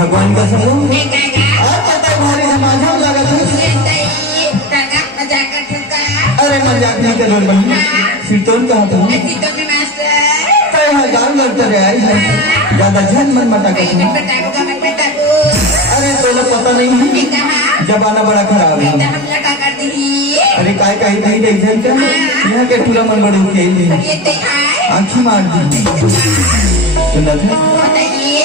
भगवान का समूह हे काय का आता काय भारी माझ्या लागत है काका मजाक करते का अरे मजाक नहीं कर रहा बहन सिरतोन कहा था सीतो के मास्टर काय हा जान लगता रे आई है ज्यादा झन मन मटा कर मैं बेटा को अरे तोला पता नहीं है जमाना बड़ा खराब है हमला का कर दी अरे काय काही नाही द्यायचं का यहाँ के तुला मन बड़े खेली ये ते आए आँखी मार दी सुना था बताइए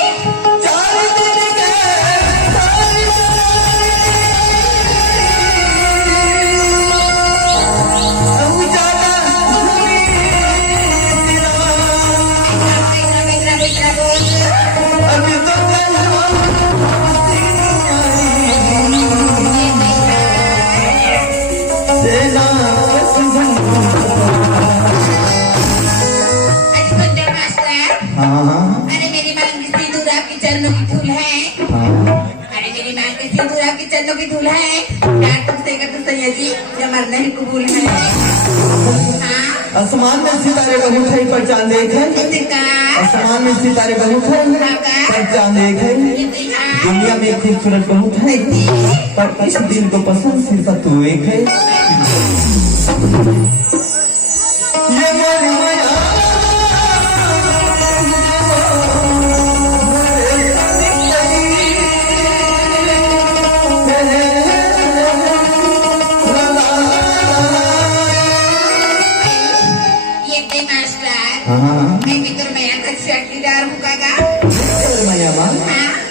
अरे मेरी माँ की सिंदूर आपके चरणों की धूल है अरे मेरी माँ की सिंदूर आपके चरणों की धूल है यार तुमसे कर तो सैया जी जब मरना ही कबूल है आसमान में सितारे बहुत है पर चांद एक है आसमान में सितारे बहुत है पर चांद एक है दुनिया में खूबसूरत बहुत है पर इस दिल को पसंद सिर्फ तू एक है ये मेरी माया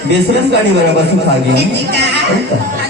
बेसरम गाड़ी बराबर से खा गया ये तो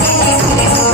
धीरे धीरे